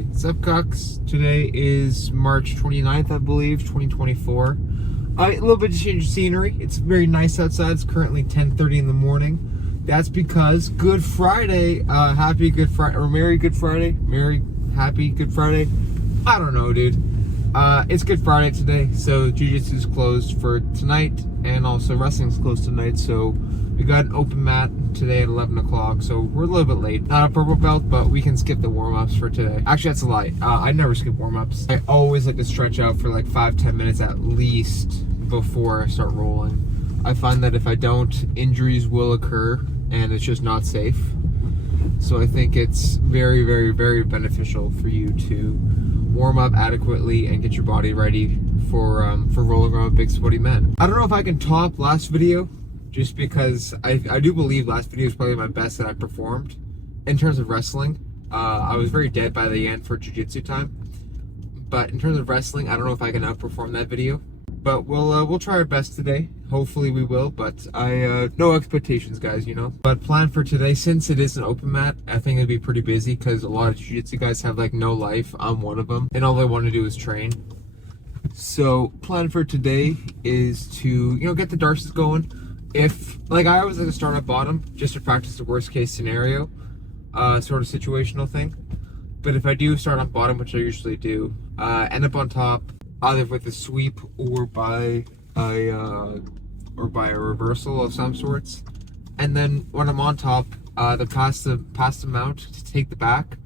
Alrighty, what's up, Cucks? Today is March 29th, I believe, 2024. A little bit of change of scenery. It's very nice outside. It's currently 10:30 in the morning. That's because Good Friday. Happy Good Friday, or Merry Good Friday. Happy Good Friday. I don't know, dude. It's Good Friday today, so jiu-jitsu is closed for tonight, and also wrestling's closed tonight, so we got an open mat today at 11 o'clock, so we're a little bit late. Not a purple belt, but we can skip the warm-ups for today. Actually, that's a lie. I never skip warm-ups. I always like to stretch out for like 5-10 minutes at least before I start rolling. I find that if I don't, injuries will occur, and it's just not safe. So I think it's very, very, very beneficial for you to warm up adequately and get your body ready for rolling around with big sweaty men. I don't know if I can top last video, just because I do believe last video is probably my best that I performed in terms of wrestling. I was very dead by the end for jiu-jitsu time, but in terms of wrestling, I don't know if I can outperform that video. But we'll try our best today. Hopefully we will, but no expectations, guys, you know. But plan for today, since it is an open mat, I think it'll be pretty busy because a lot of jiu-jitsu guys have like no life. I'm one of them, and all they want to do is train. So plan for today is to, you know, get the darces going. If, like, I always like to start at bottom just to practice the worst case scenario, sort of situational thing. But if I do start on bottom, which I usually do, end up on top, either with a sweep or by a reversal of some sorts. And then when I'm on top, pass the mount to take the back,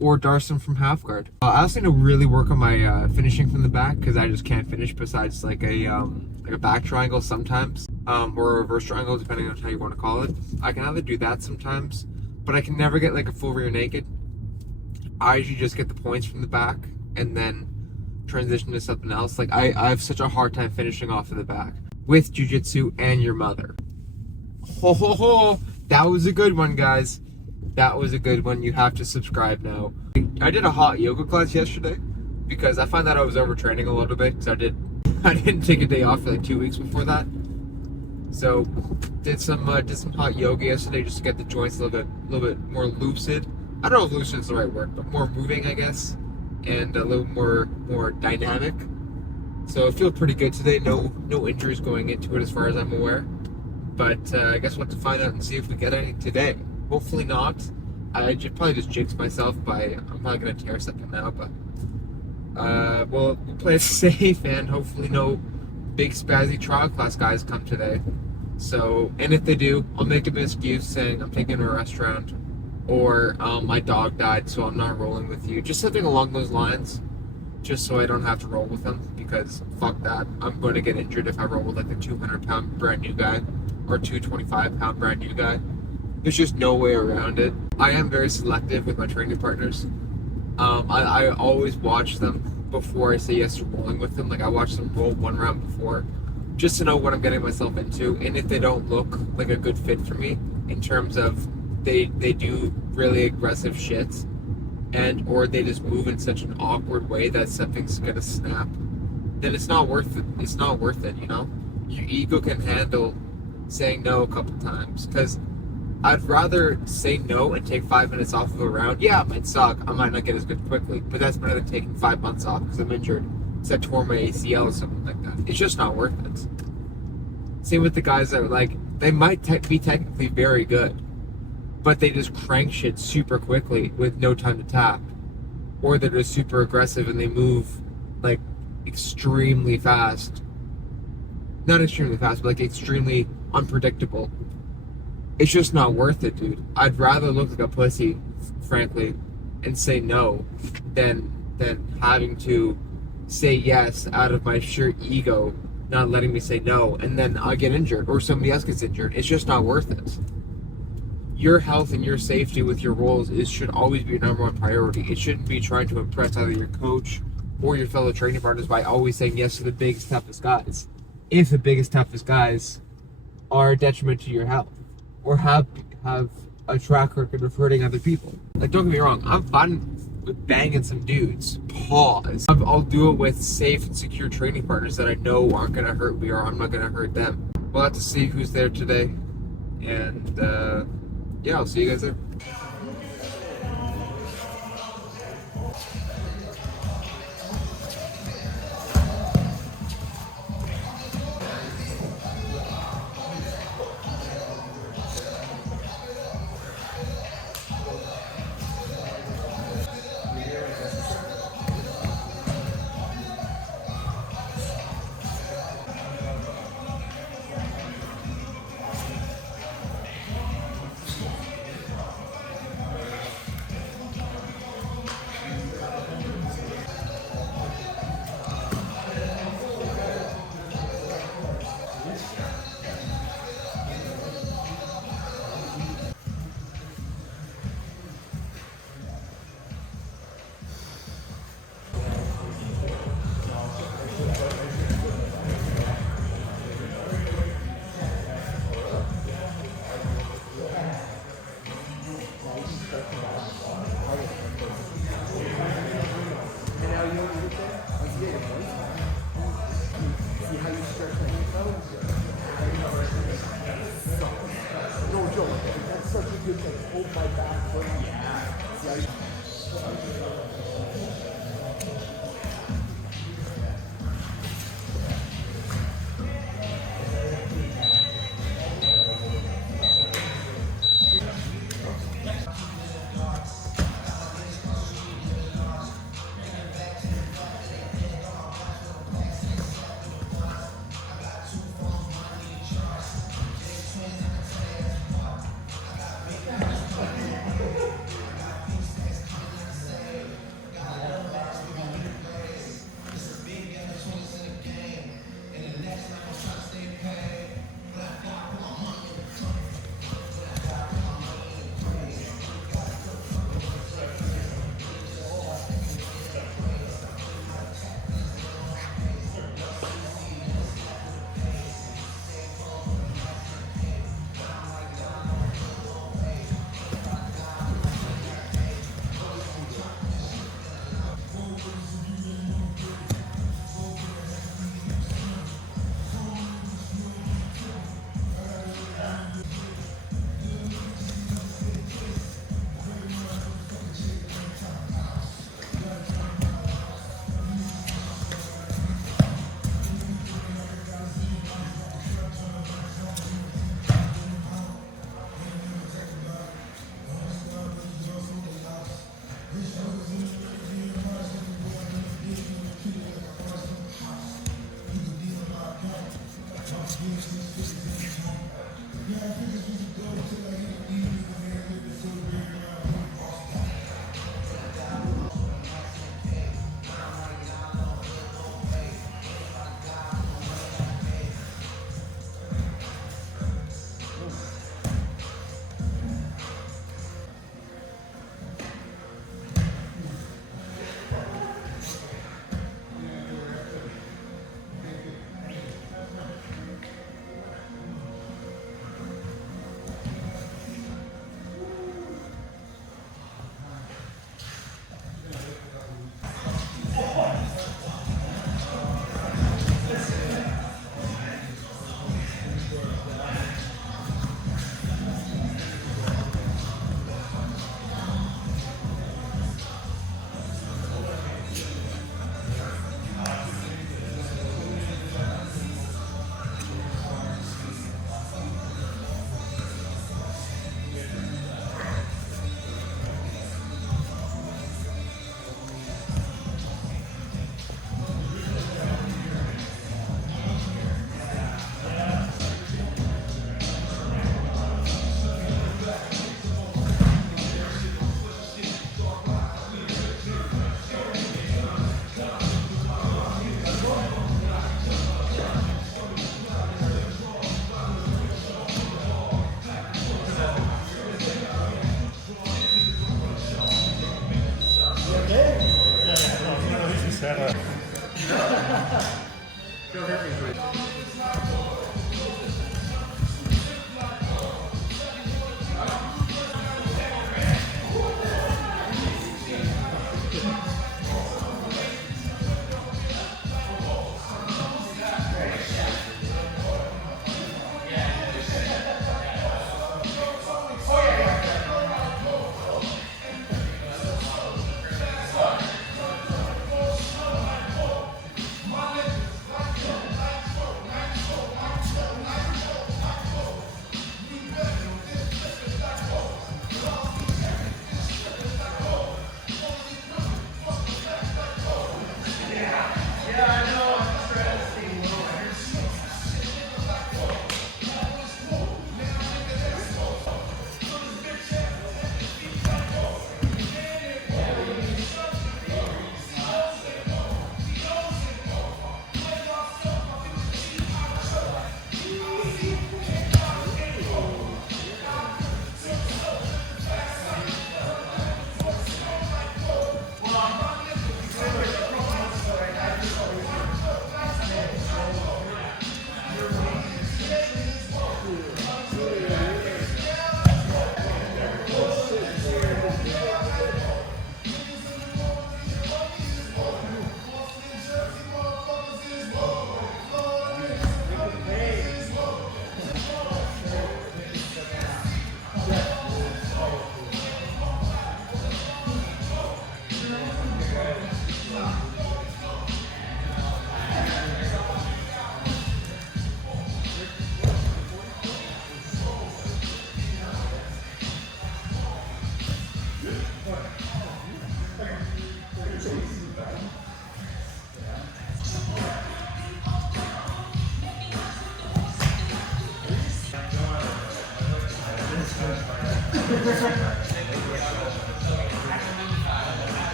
or darce them from half guard. I also need to really work on my finishing from the back, because I just can't finish besides like a back triangle sometimes, or a reverse triangle, depending on how you want to call it. I can either do that sometimes, but I can never get like a full rear naked. I usually just get the points from the back and then transition to something else. Like I have such a hard time finishing off of the back with jiu-jitsu and your mother. Ho ho ho! That was a good one, guys. That was a good one. You have to subscribe now. I did a hot yoga class yesterday because I find that I was overtraining a little bit, because I didn't take a day off for like 2 weeks before that. So did some hot yoga yesterday just to get the joints a little bit more lucid. I don't know if lucid is the right word, but more moving, I guess, and a little more dynamic. So I feel pretty good today. No injuries going into it as far as I'm aware. But I guess we'll have to find out and see if we get any today. Hopefully not. I probably just jinxed myself by, I'm probably going to tear something now, but we'll play it safe, and hopefully no big spazzy trial class guys come today. So, and if they do, I'll make an excuse saying I'm taking a restaurant, or my dog died, so I'm not rolling with you. Just something along those lines, just so I don't have to roll with them, because fuck that. I'm going to get injured if I roll with like a 200-pound brand new guy, or 225-pound brand new guy. There's just no way around it. I am very selective with my training partners. I always watch them before I say yes to rolling with them. Like, I watch them roll one round before, just to know what I'm getting myself into, and if they don't look like a good fit for me in terms of they do really aggressive shit, and or they just move in such an awkward way that something's gonna snap, then it's not worth it. It's not worth it, you know? Your ego can handle saying no a couple times, because I'd rather say no and take 5 minutes off of a round. Yeah, it might suck. I might not get as good quickly, but that's better than taking 5 months off because I'm injured. Because I tore my ACL or something like that. It's just not worth it. Same with the guys that are like, they might be technically very good, but they just crank shit super quickly with no time to tap. Or they're just super aggressive and they move like extremely fast. Not extremely fast, but like extremely unpredictable. It's just not worth it, dude. I'd rather look like a pussy, frankly, and say no than having to say yes out of my sheer ego, not letting me say no, and then I get injured or somebody else gets injured. It's just not worth it. Your health and your safety with your roles should always be your number one priority. It shouldn't be trying to impress either your coach or your fellow training partners by always saying yes to the biggest, toughest guys. If the biggest, toughest guys are a detriment to your health, or have a track record of hurting other people. Like, don't get me wrong, I'm fine with banging some dudes. Pause. I'll do it with safe and secure training partners that I know aren't going to hurt me, or I'm not going to hurt them. We'll have to see who's there today. And, yeah, I'll see you guys there. Yeah,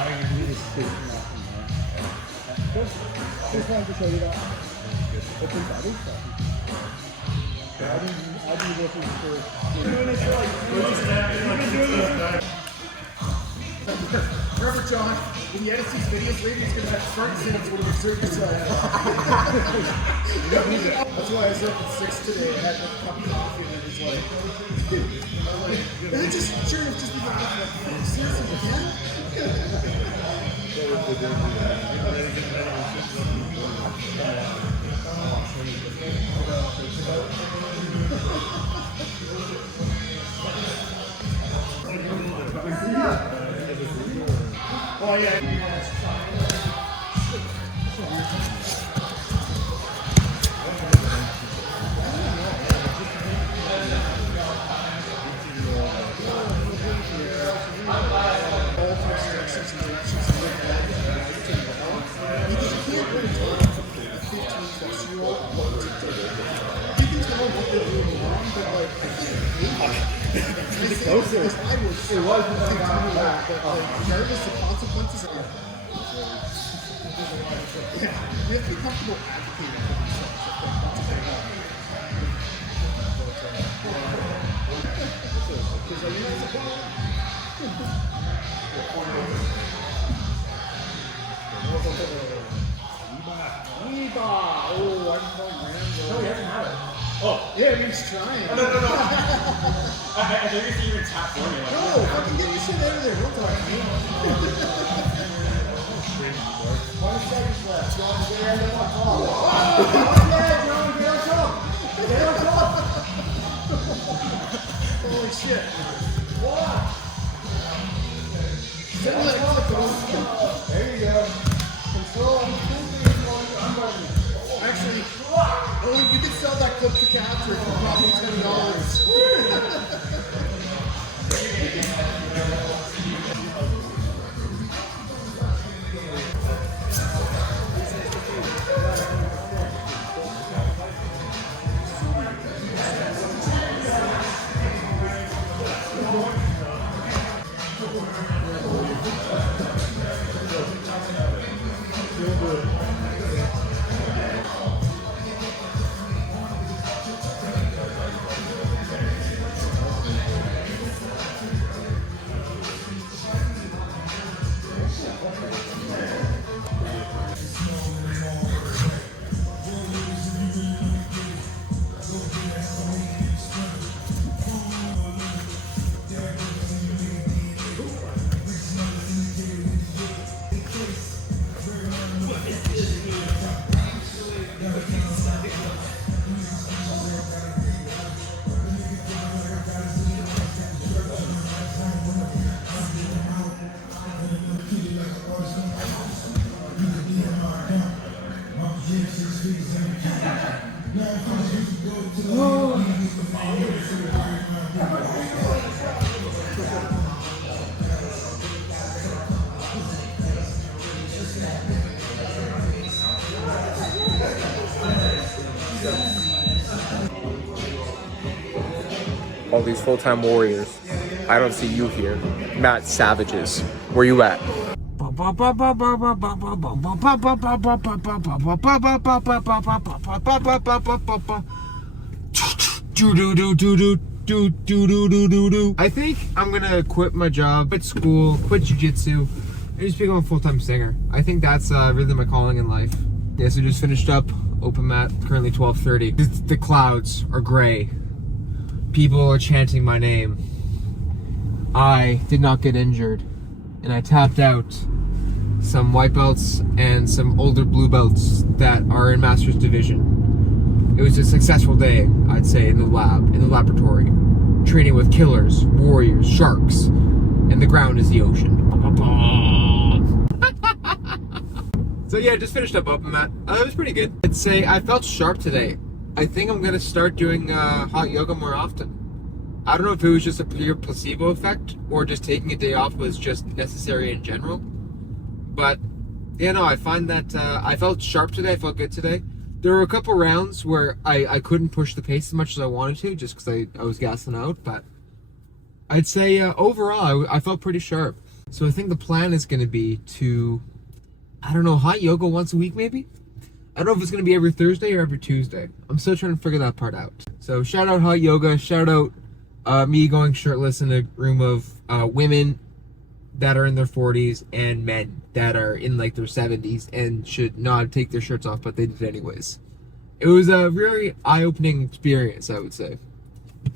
I can really see just wanted to show you that. Open body stuff. I've been looking for. Remember, John, when he edits these videos later, he's gonna have front scenes when he exert yourself. That's why I was up at 6 today. I had a cup of coffee and it was like, and then just sure enough, just people like, seriously, again? Oh yeah. Closer. It was regardless of consequences. Yeah, you have to be comfortable advocating for Oh, I'm going Rambo. No, he hasn't had it. Oh. Yeah, he's trying. Oh, no. I thought you were even tap for me. No, fucking get your shit out of there. Don't talk to me. 20 seconds left. John, get out of my call. Oh, yeah, John, get on top. Get on top. Holy shit. What? Sit like that. There you go. Control. Actually, oh, you could sell that clip to Catherine for probably $10. all these full-time warriors. I don't see you here. Matt Savages. Where you at? I think I'm gonna quit my job, quit school, quit jiu-jitsu, and just become a full-time singer. I think that's really my calling in life. Yeah, so just finished up open mat, currently 12:30. The clouds are gray. People are chanting my name. I did not get injured, and I tapped out some white belts and some older blue belts that are in Masters Division. It was a successful day, I'd say, in the laboratory, training with killers, warriors, sharks, and the ground is the ocean. So yeah, just finished up open mat. It was pretty good. I'd say I felt sharp today. I think I'm gonna start doing hot yoga more often. I don't know if it was just a pure placebo effect or just taking a day off was just necessary in general. But yeah, no, I find that I felt sharp today. I felt good today. There were a couple rounds where I couldn't push the pace as much as I wanted to just because I was gassing out. But I'd say overall, I felt pretty sharp. So I think the plan is going to be to, I don't know, hot yoga once a week maybe? I don't know if it's going to be every Thursday or every Tuesday. I'm still trying to figure that part out. So shout out hot yoga, shout out me going shirtless in a room of women that are in their 40s and men that are in like their 70s and should not take their shirts off, but they did anyways. It was a very eye-opening experience, I would say,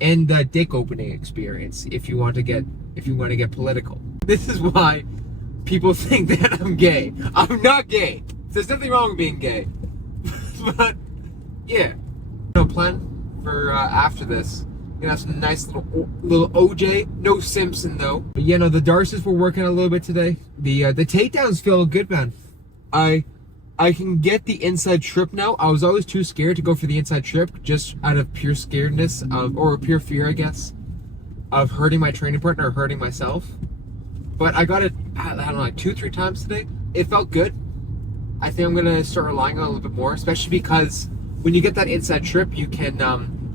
and a dick-opening experience if you want to get political. This is why people think that I'm gay. I'm not gay. There's nothing wrong with being gay, but yeah. No plan for after this. Gonna have some nice little OJ. No Simpson though. But yeah, no, the Darces were working a little bit today. The takedowns feel good, man. I can get the inside trip now. I was always too scared to go for the inside trip, just out of pure scaredness or pure fear, I guess, of hurting my training partner or hurting myself. But I got it, I don't know, like 2-3 times today. It felt good. I think I'm gonna start relying on it a little bit more, especially because when you get that inside trip, you can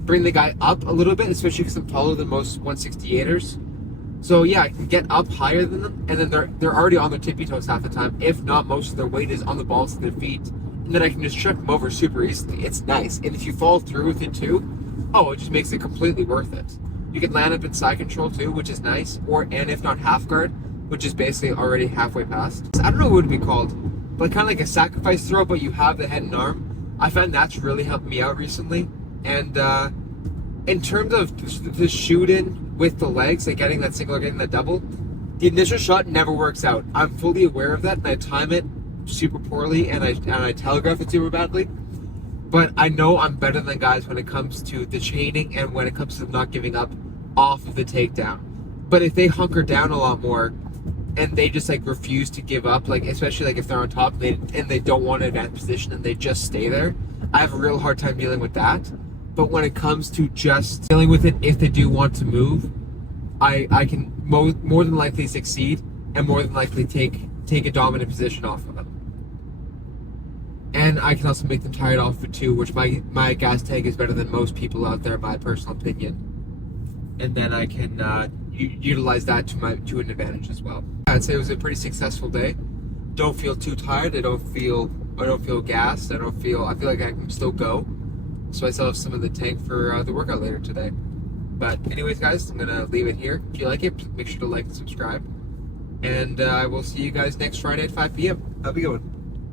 bring the guy up a little bit, especially because I'm taller than most 168ers. So yeah, I can get up higher than them, and then they're already on their tippy toes half the time. If not, most of their weight is on the balls of their feet, and then I can just trip them over super easily. It's nice, and if you follow through with it too, oh, it just makes it completely worth it. You can land up in side control too, which is nice, and if not half guard, which is basically already halfway past. I don't know what it would be called, but kind of like a sacrifice throw, but you have the head and arm. I find that's really helped me out recently. And in terms of the shoot-in with the legs, like getting that single or getting that double, the initial shot never works out. I'm fully aware of that, and I time it super poorly, and I telegraph it super badly. But I know I'm better than guys when it comes to the chaining and when it comes to not giving up off of the takedown. But if they hunker down a lot more, and they just like refuse to give up, like especially like if they're on top and they don't want an advanced position and they just stay there, I have a real hard time dealing with that. But when it comes to just dealing with it, if they do want to move, I can more than likely succeed and more than likely take a dominant position off of them. And I can also make them tired off of it too, which my gas tank is better than most people out there, in my personal opinion. And then I can utilize that to an advantage as well. I'd say it was a pretty successful day. Don't feel too tired. I don't feel gassed. I feel like I can still go. So I still have some of the tank for the workout later today. But anyways, guys, I'm gonna leave it here. If you like it, make sure to like and subscribe. And I will see you guys next Friday at 5 p.m. Have a good one.